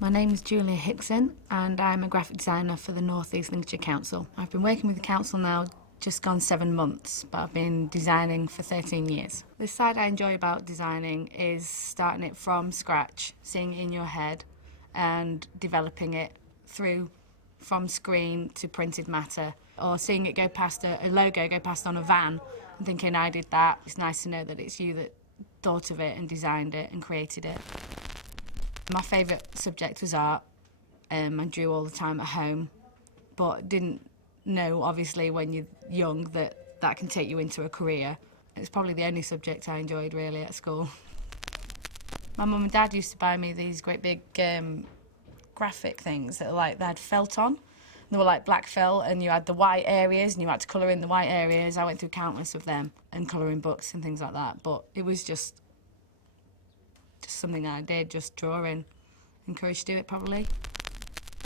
My name is Julia Hickson and I'm a graphic designer for the North East Lincolnshire Council. I've been working with the council now just gone 7 months, but I've been designing for 13 years. The side I enjoy about designing is starting it from scratch, seeing it in your head and developing it through from screen to printed matter, or seeing it go past a logo go past on a van and thinking I did that. It's nice to know that it's you that thought of it and designed it and created it. My favourite subject was art. I drew all the time at home, but didn't know, obviously, when you're young that that can take you into a career. It's probably the only subject I enjoyed, really, at school. My mum and dad used to buy me these great big graphic things that they had felt on. They were like black felt, and you had the white areas, and you had to colour in the white areas. I went through countless of them, and colouring books and things like that, but it was just something I did, just drawing. Encouraged to do it, probably.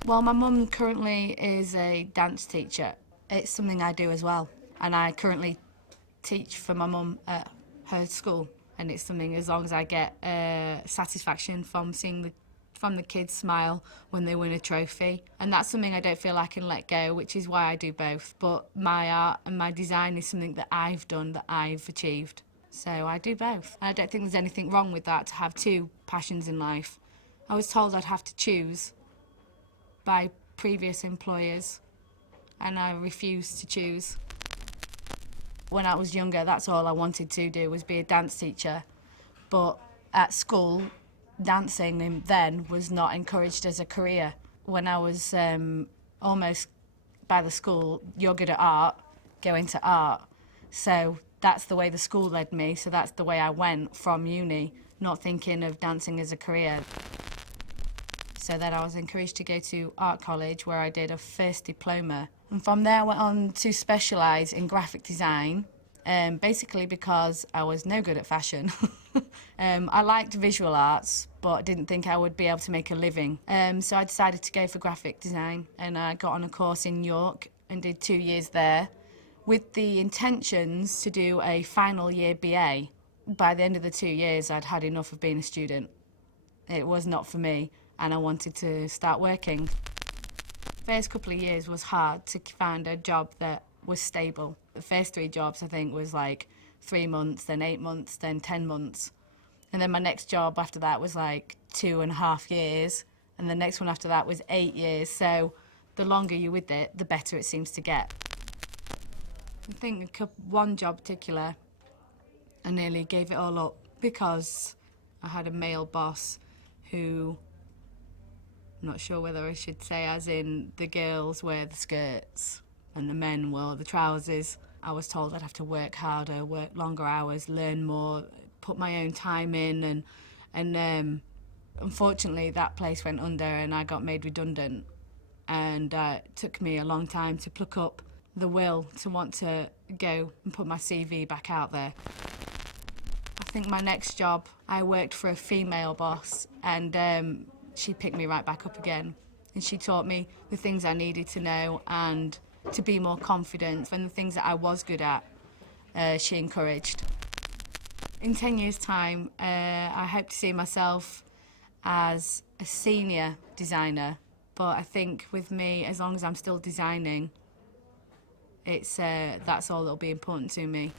Well, my mum currently is a dance teacher. It's something I do as well, and I currently teach for my mum at her school, and it's something, as long as I get satisfaction from seeing the kids smile when they win a trophy, and that's something I don't feel I can let go, which is why I do both. But my art and my design is something that I've done, that I've achieved. So I do both. I don't think there's anything wrong with that, to have two passions in life. I was told I'd have to choose by previous employers, and I refused to choose. When I was younger, that's all I wanted to do, was be a dance teacher. But at school, dancing then was not encouraged as a career. When I was almost by the school, you're good at art, go into art. So that's the way the school led me, so that's the way I went from uni, not thinking of dancing as a career. So then I was encouraged to go to art college, where I did a first diploma. And from there I went on to specialise in graphic design, basically because I was no good at fashion. I liked visual arts, but didn't think I would be able to make a living. So I decided to go for graphic design, and I got on a course in York and did 2 years there, with the intentions to do a final year BA. By the end of the 2 years, I'd had enough of being a student. It was not for me, and I wanted to start working. The first couple of years was hard to find a job that was stable. The first 3 jobs, I think, was like 3 months, then 8 months, then 10 months. And then my next job after that was like 2.5 years, and the next one after that was 8 years. So the longer you're with it, the better it seems to get. I think one job in particular, I nearly gave it all up because I had a male boss who, I'm not sure whether I should say as in the girls wear the skirts and the men wear the trousers. I was told I'd have to work harder, work longer hours, learn more, put my own time in, and unfortunately that place went under and I got made redundant, and it took me a long time to pluck up the will to want to go and put my CV back out there. I think my next job, I worked for a female boss, and she picked me right back up again, and she taught me the things I needed to know and to be more confident, and the things that I was good at, she encouraged. In 10 years' time, I hope to see myself as a senior designer, but I think with me, as long as I'm still designing, that's all that'll be important to me.